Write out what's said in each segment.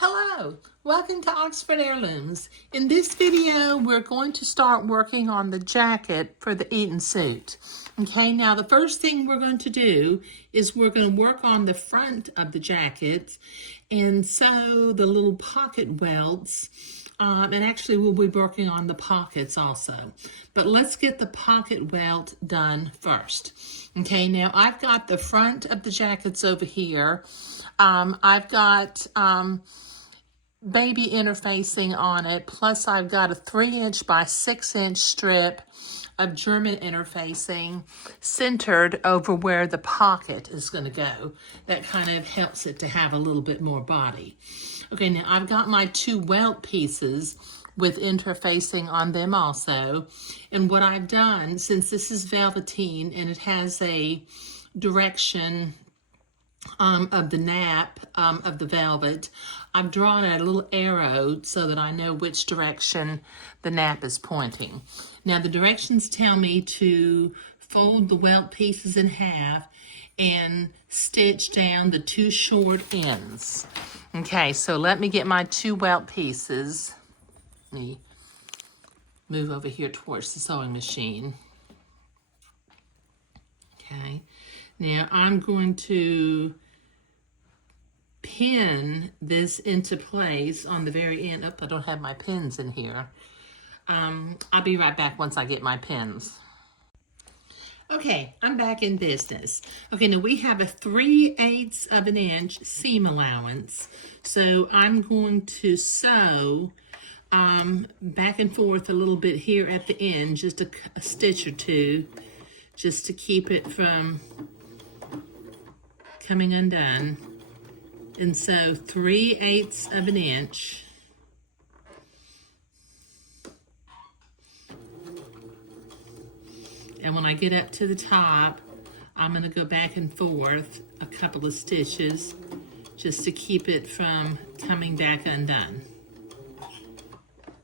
Hello, welcome to Oxford Heirlooms. In this video, we're going to start working on the jacket for the Eton suit. Okay, now the first thing we're going to do is we're going to work on the front of the jacket and sew the little pocket welts. And actually we'll be working on the pockets also. But let's get the pocket welt done first. Okay, now I've got the front of the jackets over here. I've got baby interfacing on it, plus I've got a 3" by 6" strip of German interfacing centered over where the pocket is going to go. That kind of helps it to have a little bit more body. Okay, now I've got my 2 welt pieces with interfacing on them also. And what I've done, since this is velveteen and it has a direction of the nap of the velvet, I've drawn a little arrow so that I know which direction the nap is pointing. Now the directions tell me to fold the welt pieces in half and stitch down the 2 short ends. Okay, so let me get my 2 welt pieces. Let me move over here towards the sewing machine. Okay, now I'm going to pin this into place on the very end. Oh, I don't have my pins in here. I'll be right back once I get my pins. Okay, I'm back in business. Okay, now we have a 3/8 of an inch seam allowance. So I'm going to sew back and forth a little bit here at the end, just a stitch or 2, just to keep it from coming undone. And so 3/8 of an inch. And when I get up to the top, I'm going to go back and forth a couple of stitches just to keep it from coming back undone.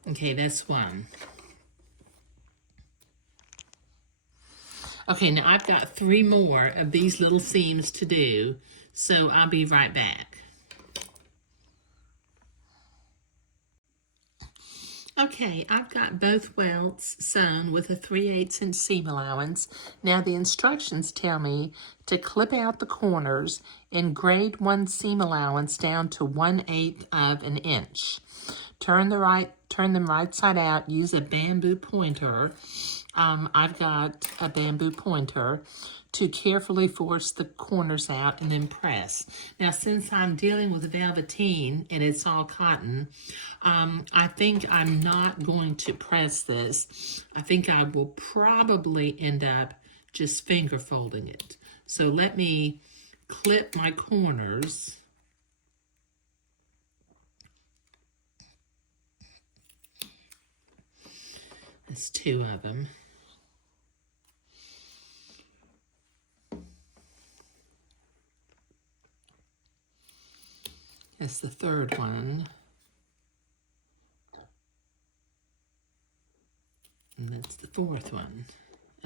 Okay, that's 1. Okay, now I've got 3 more of these little seams to do, so I'll be right back. Okay, I've got both welts sewn with a 3/8 inch seam allowance. Now the instructions tell me to clip out the corners and grade 1 seam allowance down to 1/8 of an inch. Turn them right side out. Use a bamboo pointer. I've got a bamboo pointer to carefully force the corners out and then press. Now, since I'm dealing with velveteen and it's all cotton, I think I'm not going to press this. I think I will probably end up just finger folding it. So let me clip my corners. That's 2 of them. That's the 3rd one. And that's the 4th one.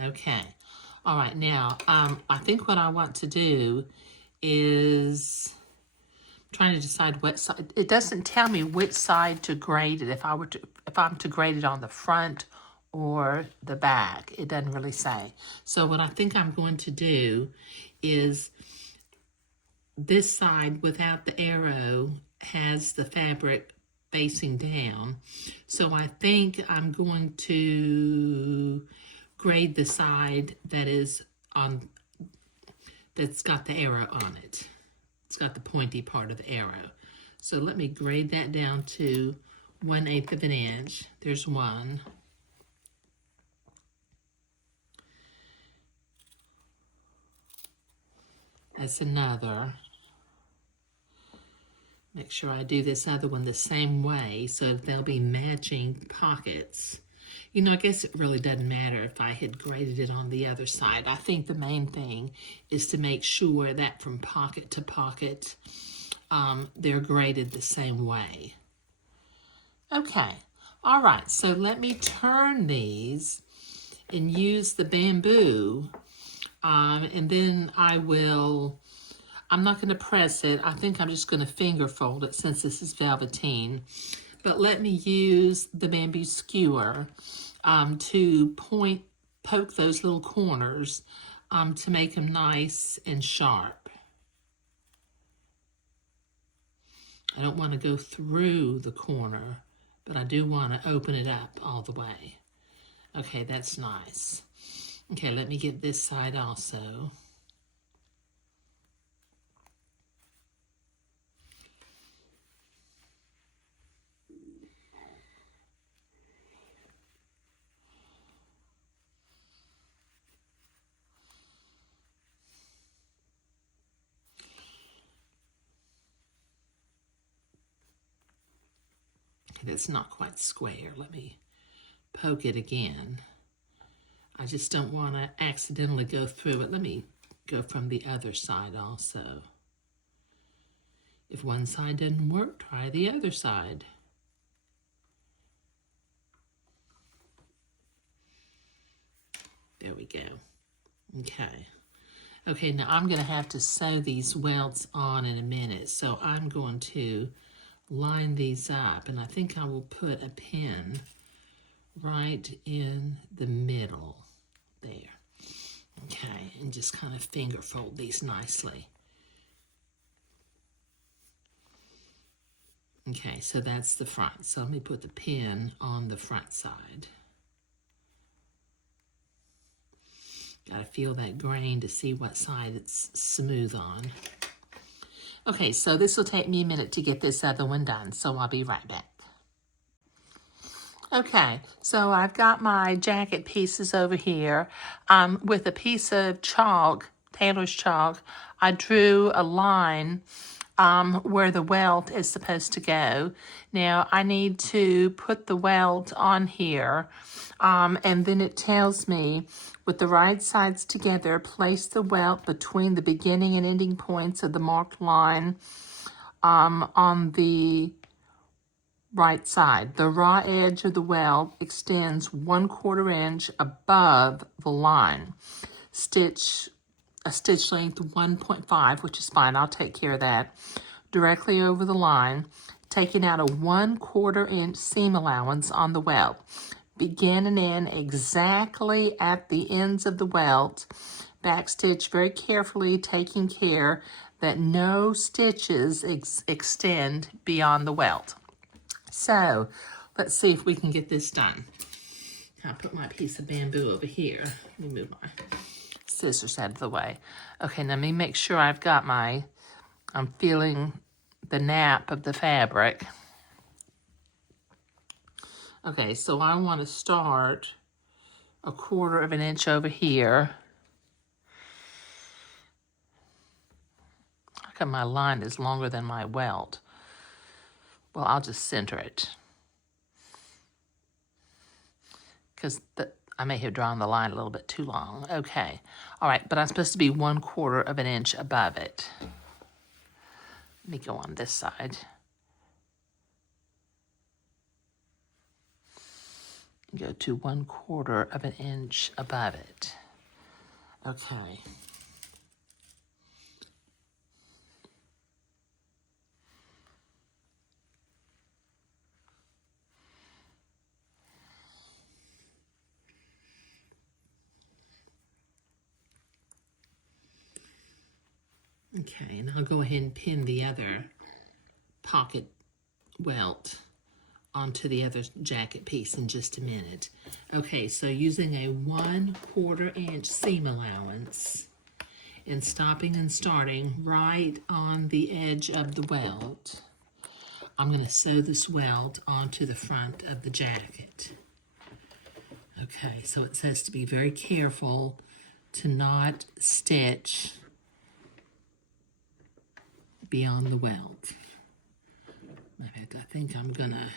Okay. All right, now, I think what I want to do is trying to decide what side. It doesn't tell me which side to grade it. If I'm to grade it on the front or the back, it doesn't really say. So what I think I'm going to do is this side without the arrow has the fabric facing down. So I think I'm going to grade the side that is on, that's got the arrow on it. It's got the pointy part of the arrow. So let me grade that down to 1/8 of an inch. There's 1. That's another. Make sure I do this other one the same way so they'll be matching pockets. You know, I guess it really doesn't matter if I had graded it on the other side. I think the main thing is to make sure that from pocket to pocket, they're graded the same way. Okay, all right, so let me turn these and use the bamboo, and then I will I'm not going to press it. I think I'm just going to finger fold it since this is velveteen. But let me use the bamboo skewer to poke those little corners to make them nice and sharp. I don't want to go through the corner, but I do want to open it up all the way. Okay, that's nice. Okay, let me get this side also. It's not quite square. Let me poke it again. I just don't want to accidentally go through it. Let me go from the other side also. If one side doesn't work, try the other side. There we go. Okay. Okay, now I'm going to have to sew these welts on in a minute. So I'm going to line these up, and I think I will put a pin right in the middle there. Okay, and just kind of finger fold these nicely. Okay, so that's the front. So let me put the pin on the front side. Gotta feel that grain to see what side it's smooth on. Okay, so this will take me a minute to get this other one done, so I'll be right back. Okay, so I've got my jacket pieces over here. With a piece of chalk, tailor's chalk, I drew a line where the welt is supposed to go. Now, I need to put the welt on here, and then it tells me, with the right sides together, place the welt between the beginning and ending points of the marked line on the right side. The raw edge of the welt extends 1/4 inch above the line. A stitch length 1.5, which is fine, I'll take care of that, directly over the line, taking out a 1/4 inch seam allowance on the welt. Begin and end exactly at the ends of the welt. Backstitch very carefully, taking care that no stitches extend beyond the welt. So, let's see if we can get this done. I'll put my piece of bamboo over here. Let me move my scissors out of the way. Okay, now let me make sure I've got I'm feeling the nap of the fabric. Okay, so I want to start 1/4 inch over here. How come my line is longer than my welt? Well, I'll just center it, because I may have drawn the line a little bit too long. Okay, all right, but I'm supposed to be 1/4 inch above it. Let me go on this side. Go to 1/4 inch above it. Okay. Okay, and I'll go ahead and pin the other pocket welt onto the other jacket piece in just a minute. Okay, so using a 1/4 inch seam allowance and stopping and starting right on the edge of the welt, I'm going to sew this welt onto the front of the jacket. Okay, so it says to be very careful to not stitch beyond the welt. In fact, I think I'm gonna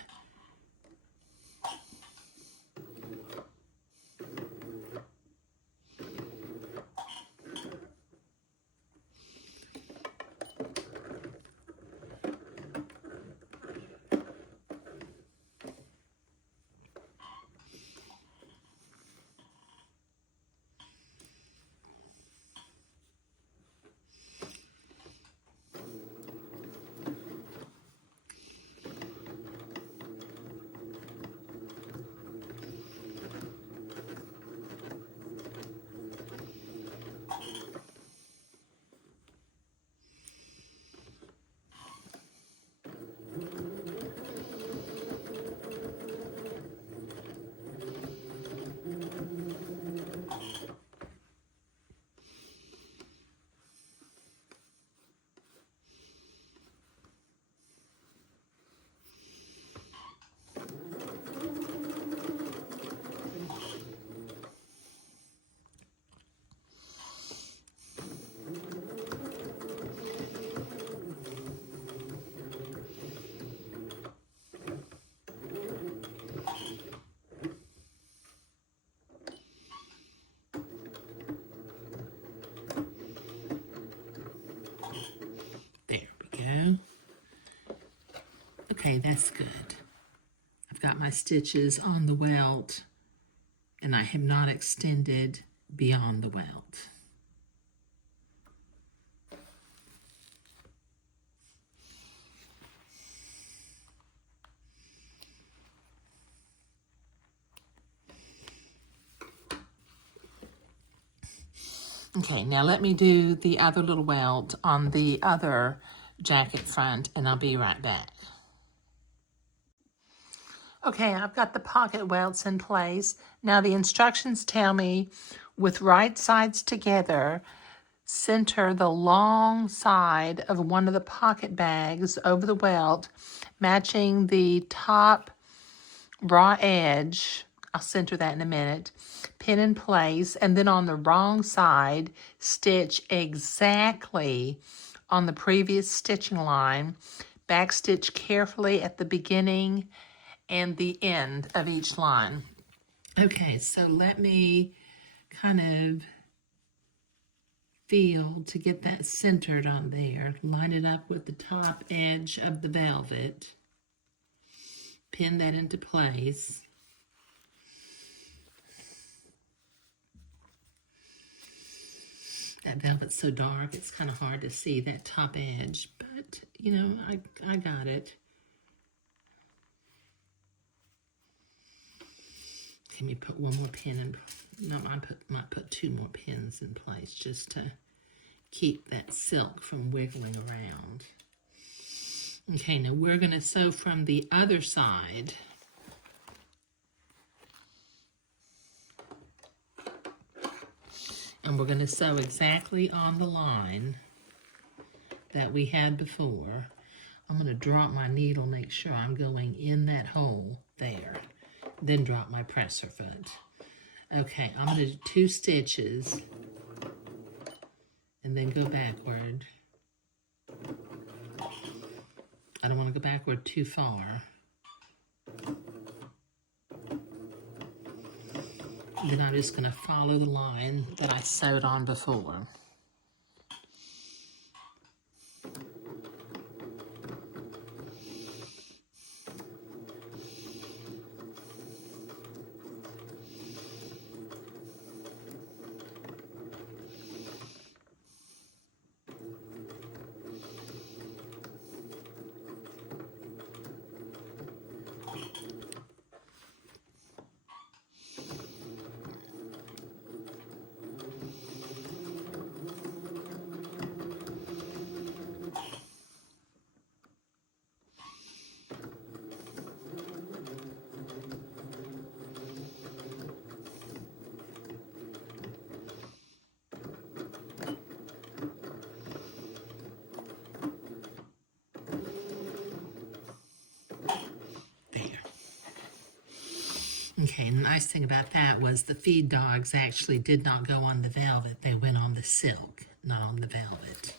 Okay, that's good. I've got my stitches on the welt, and I have not extended beyond the welt. Okay, now let me do the other little welt on the other jacket front, and I'll be right back. Okay, I've got the pocket welts in place. Now the instructions tell me with right sides together, center the long side of one of the pocket bags over the welt, matching the top raw edge. I'll center that in a minute. Pin in place, and then on the wrong side, stitch exactly on the previous stitching line. Backstitch carefully at the beginning and the end of each line. Okay, so let me kind of feel to get that centered on there. Line it up with the top edge of the velvet. Pin that into place. That velvet's so dark, it's kind of hard to see that top edge, but, you know, I got it. Let me put one more pin in. No, I might put two more pins in place just to keep that silk from wiggling around. Okay, now we're going to sew from the other side. And we're going to sew exactly on the line that we had before. I'm going to drop my needle, make sure I'm going in that hole there. Then drop my presser foot. Okay, I'm going to do 2 stitches and then go backward. I don't want to go backward too far. Then I'm just going to follow the line that I sewed on before. Okay, and the nice thing about that was the feed dogs actually did not go on the velvet. They went on the silk, not on the velvet.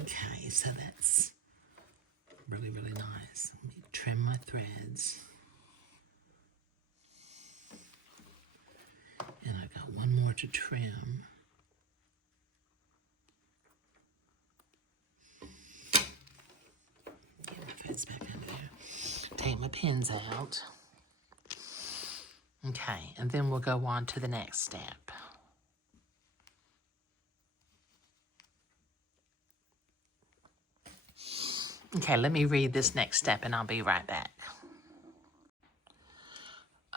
Okay, so that's really, really nice. Let me trim my threads. And I've got one more to trim. Get my threads back under there. Take my pins out. Okay, and then we'll go on to the next step. Okay, let me read this next step and I'll be right back.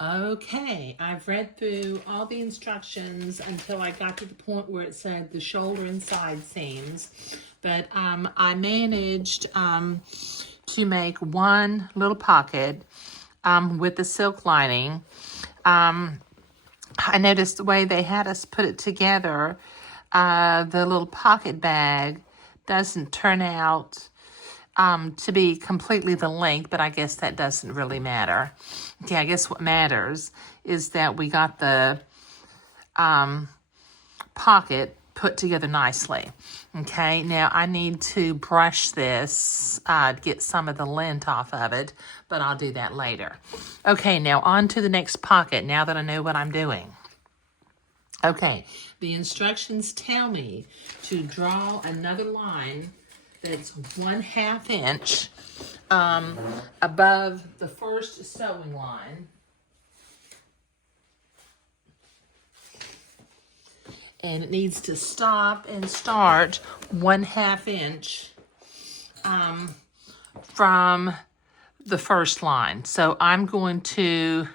Okay, I've read through all the instructions until I got to the point where it said the shoulder and side seams, but I managed to make one little pocket with the silk lining. I noticed the way they had us put it together, the little pocket bag doesn't turn out to be completely the length, but I guess that doesn't really matter. Okay, I guess what matters is that we got the pocket put together nicely. Okay, now I need to brush this to get some of the lint off of it, but I'll do that later. Okay, now on to the next pocket, now that I know what I'm doing. Okay, the instructions tell me to draw another line that's 1/2 inch above the first sewing line. And it needs to stop and start 1/2 inch from the first line. So I'm going to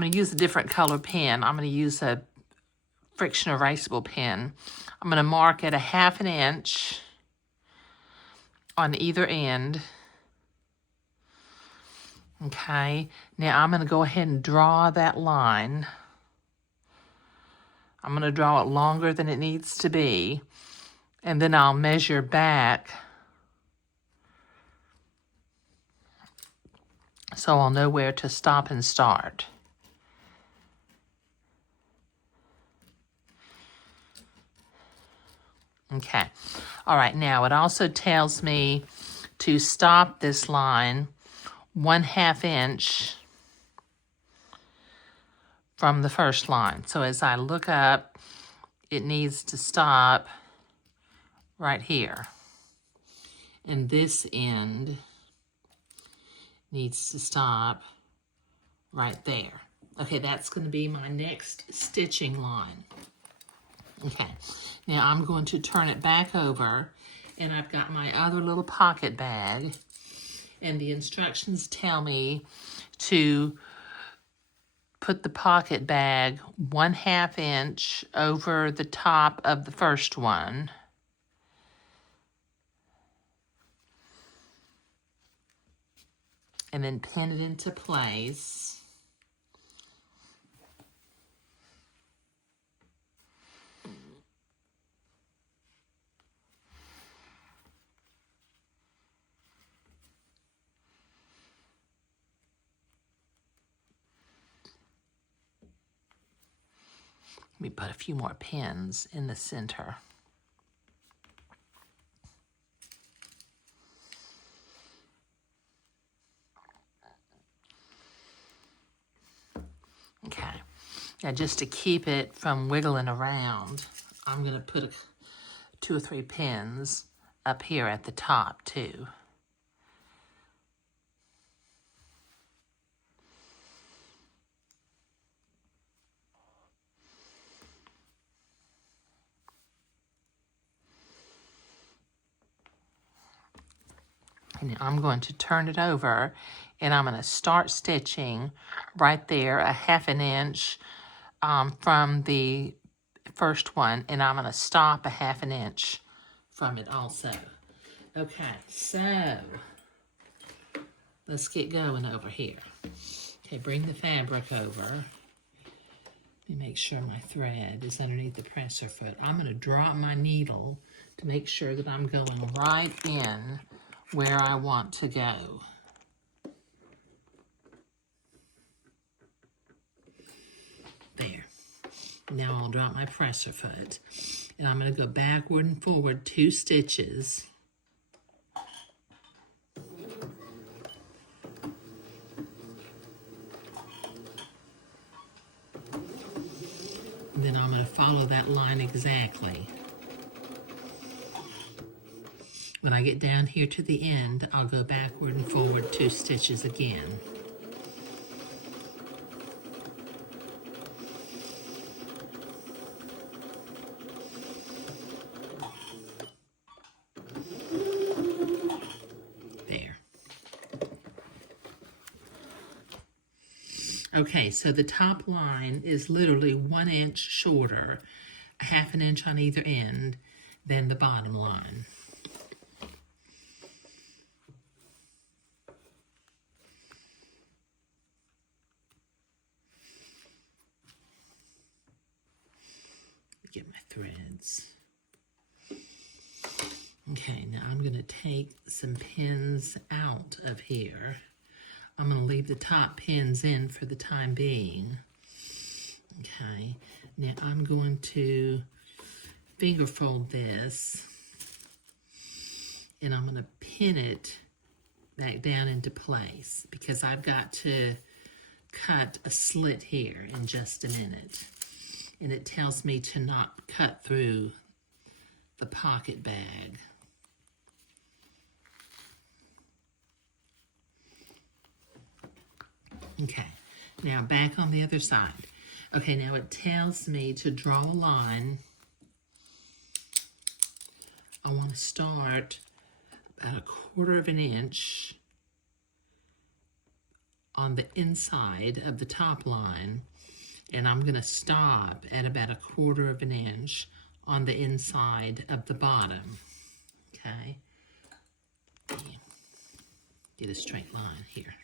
use a different color pen. I'm going to use a friction erasable pen. I'm going to mark at 1/2 inch on either end. Okay, now I'm going to go ahead and draw that line. I'm going to draw it longer than it needs to be, and then I'll measure back so I'll know where to stop and start. Okay, all right, now it also tells me to stop this line 1/2 inch from the first line. So as I look up, it needs to stop right here. And this end needs to stop right there. Okay, that's going to be my next stitching line. Okay, now I'm going to turn it back over, and I've got my other little pocket bag, and the instructions tell me to put the pocket bag 1/2 inch over the top of the first one. And then pin it into place. Let me put a few more pins in the center. Okay, now just to keep it from wiggling around, I'm going to put 2 or 3 pins up here at the top too. And I'm going to turn it over, and I'm going to start stitching right there 1/2 inch from the first one, and I'm going to stop 1/2 inch from it also. Okay, so let's get going over here. Okay, bring the fabric over. Let me make sure my thread is underneath the presser foot. I'm going to drop my needle to make sure that I'm going right in where I want to go. There. Now I'll drop my presser foot, and I'm going to go backward and forward 2 stitches. And then I'm going to follow that line exactly. When I get down here to the end, I'll go backward and forward 2 stitches again. There. Okay, so the top line is literally 1 inch shorter, 1/2 inch on either end, than the bottom line. Get my threads. Okay, now I'm going to take some pins out of here. I'm going to leave the top pins in for the time being. Okay, now I'm going to finger fold this, and I'm going to pin it back down into place because I've got to cut a slit here in just a minute. And it tells me to not cut through the pocket bag. Okay, now back on the other side. Okay, now it tells me to draw a line. I want to start about 1/4 of an inch on the inside of the top line, and I'm going to stop at about 1/4 of an inch on the inside of the bottom. Okay, get a straight line here.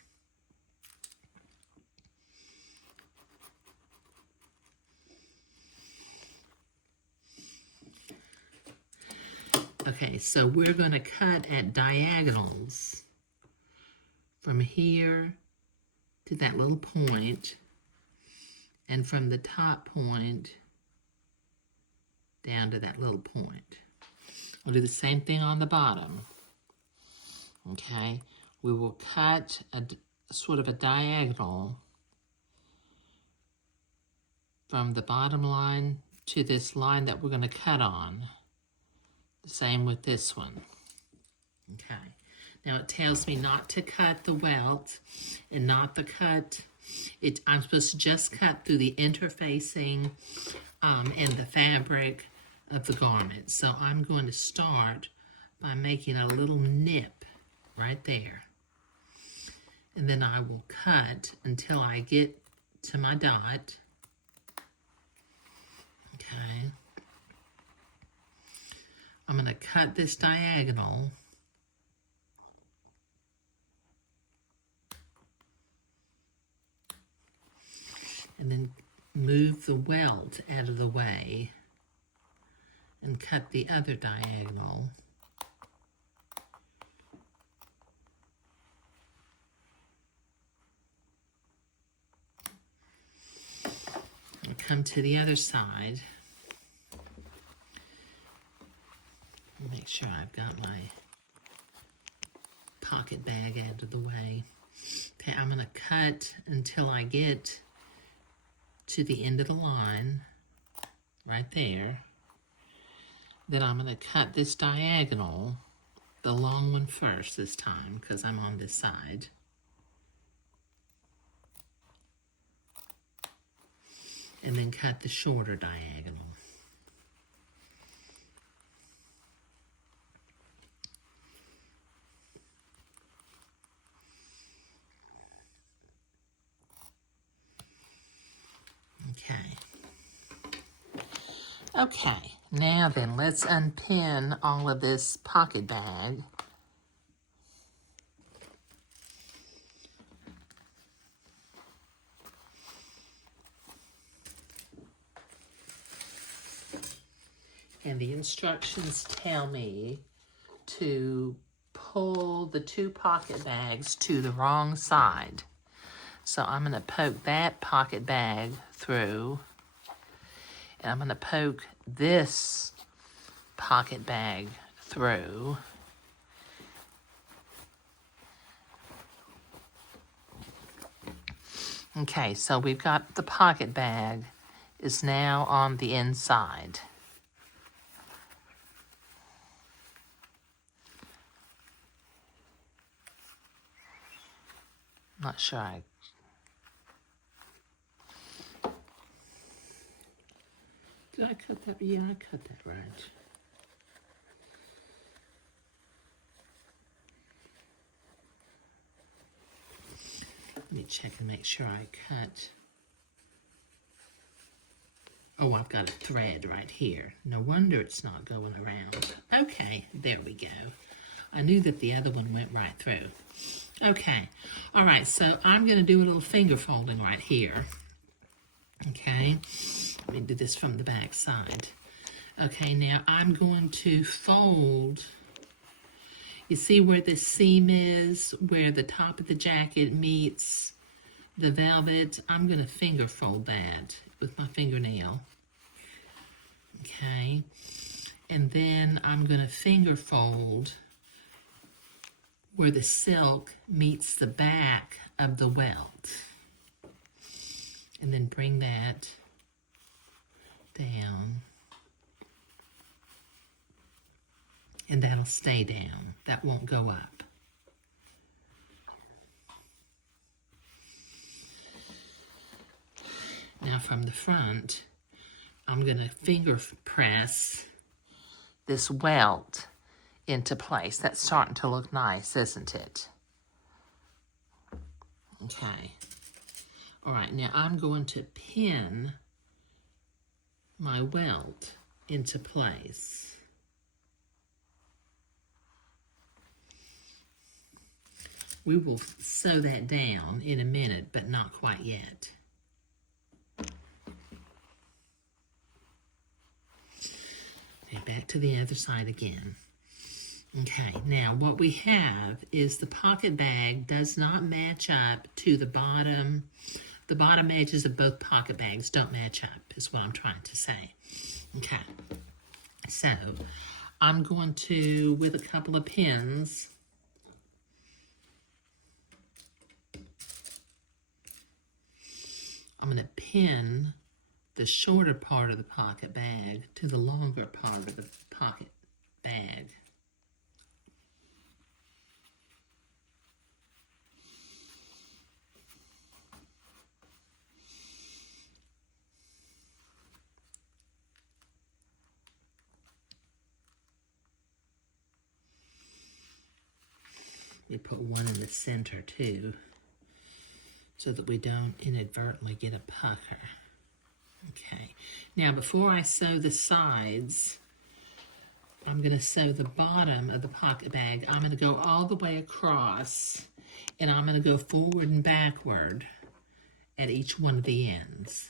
Okay, so we're going to cut at diagonals from here to that little point, and from the top point down to that little point. We'll do the same thing on the bottom. Okay, we will cut a sort of a diagonal from the bottom line to this line that we're going to cut on. The same with this one. Okay, now it tells me not to cut the welt and not to cut it. I'm supposed to just cut through the interfacing and the fabric of the garment. So I'm going to start by making a little nip right there. And then I will cut until I get to my dot. Okay. I'm going to cut this diagonal. And then move the welt out of the way and cut the other diagonal. And come to the other side. Make sure I've got my pocket bag out of the way. Okay, I'm going to cut until I get to the end of the line, right there. Then I'm going to cut this diagonal, the long one first this time, because I'm on this side. And then cut the shorter diagonal. Okay, now then, let's unpin all of this pocket bag. And the instructions tell me to pull the 2 pocket bags to the wrong side. So I'm going to poke that pocket bag through. And I'm going to poke this pocket bag through. Okay, so we've got the pocket bag is now on the inside. Not sure I... Did I cut that? Yeah, I cut that right. Let me check and make sure I cut. Oh, I've got a thread right here. No wonder it's not going around. Okay, there we go. I knew that the other one went right through. Okay, all right, so I'm going to do a little finger folding right here. Okay, let me do this from the back side. Okay, now I'm going to fold. You see where the seam is, where the top of the jacket meets the velvet? I'm going to finger fold that with my fingernail. Okay, and then I'm going to finger fold where the silk meets the back of the welt. And then bring that down. And that'll stay down. That won't go up. Now from the front, I'm going to finger press this welt into place. That's starting to look nice, isn't it? Okay. All right, now I'm going to pin my welt into place. We will sew that down in a minute, but not quite yet. Okay, back to the other side again. Okay, now what we have is the pocket bag does not match up to the bottom. The bottom edges of both pocket bags don't match up, is what I'm trying to say. Okay, so I'm going to, with a couple of pins, I'm going to pin the shorter part of the pocket bag to the longer part of the pocket bag. We put one in the center too, so that we don't inadvertently get a pucker. Okay, now before I sew the sides, I'm going to sew the bottom of the pocket bag. I'm going to go all the way across, and I'm going to go forward and backward at each one of the ends.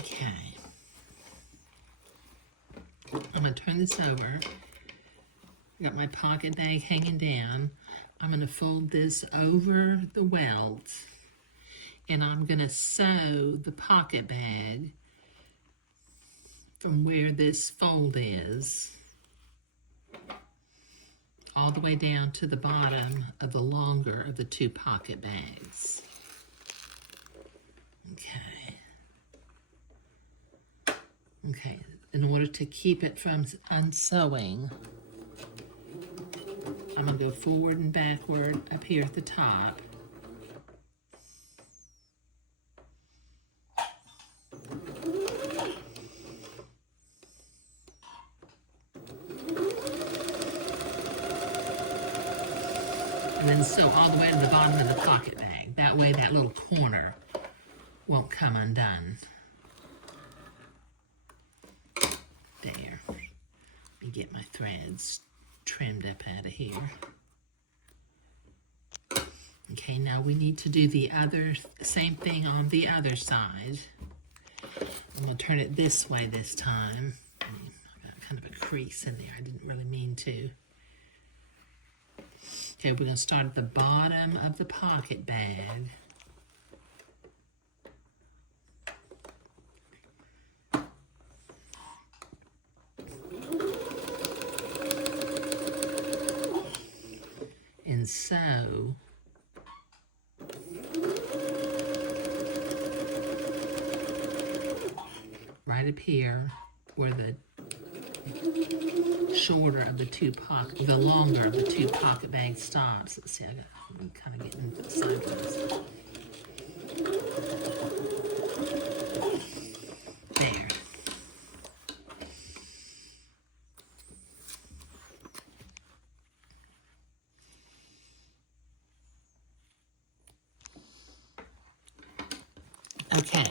Okay. I'm going to turn this over. Got my pocket bag hanging down. I'm going to fold this over the welt, and I'm going to sew the pocket bag from where this fold is all the way down to the bottom of the longer of the two pocket bags. Okay. Okay, in order to keep it from unsewing, I'm going to go forward and backward up here at the top. And then sew all the way to the bottom of the pocket bag. That way that little corner won't come undone. There. Let me get my threads trimmed up out of here. Okay, now we need to do the same thing on the other side. I'm going to turn it this way this time. I got kind of a crease in there. I didn't really mean to. Okay, we're going to start at the bottom of the pocket bag. And sew right up here where the shorter of the two pocket, the longer of the two pocket bag stops. Let's see, I'm kind of getting sideways. There. Okay,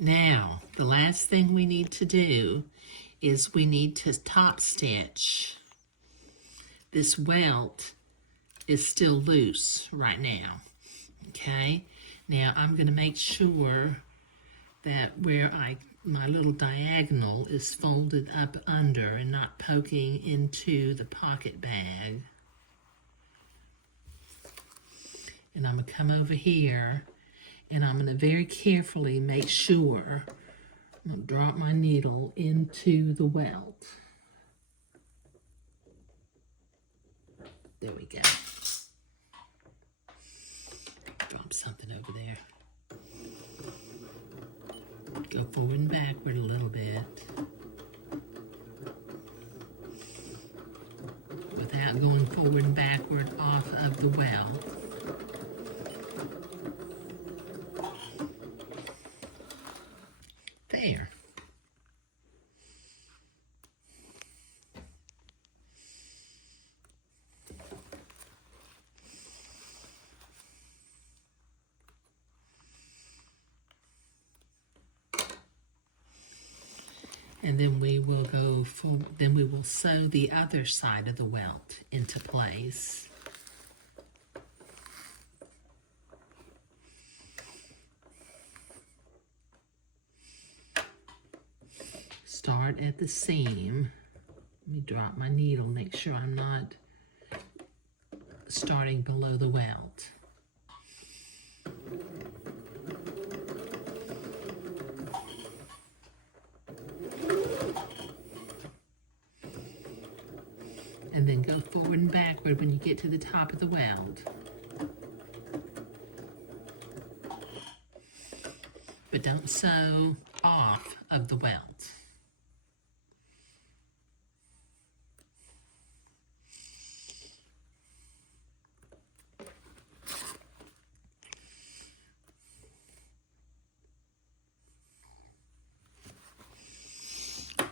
now the last thing we need to do is we need to top stitch this welt is still loose right now. Okay, now I'm going to make sure that where my little diagonal is folded up under and not poking into the pocket bag. And I'm going to come over here and I'm going to very carefully make sure I'm going to drop my needle into the welt. There we go. Drop something over there. Go forward and backward a little bit. Without going forward and backward off of the welt. There. And then we will then we will sew the other side of the welt into place. Start at the seam. Let me drop my needle, make sure I'm not starting below the welt. And then go forward and backward when you get to the top of the welt. But don't sew off of the welt.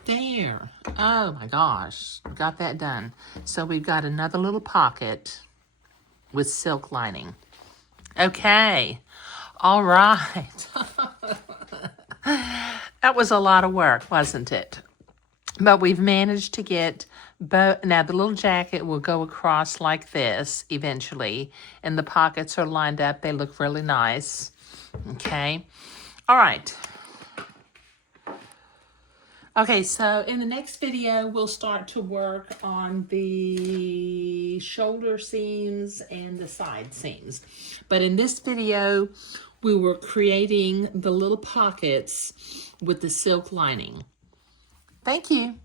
There. Oh my gosh, got that done. So we've got another little pocket with silk lining. Okay, all right. That was a lot of work, wasn't it? But we've managed to get both. Now the little jacket will go across like this eventually, and the pockets are lined up. They look really nice. Okay, all right. Okay, so in the next video, we'll start to work on the shoulder seams and the side seams. But in this video, we were creating the little pockets with the silk lining. Thank you.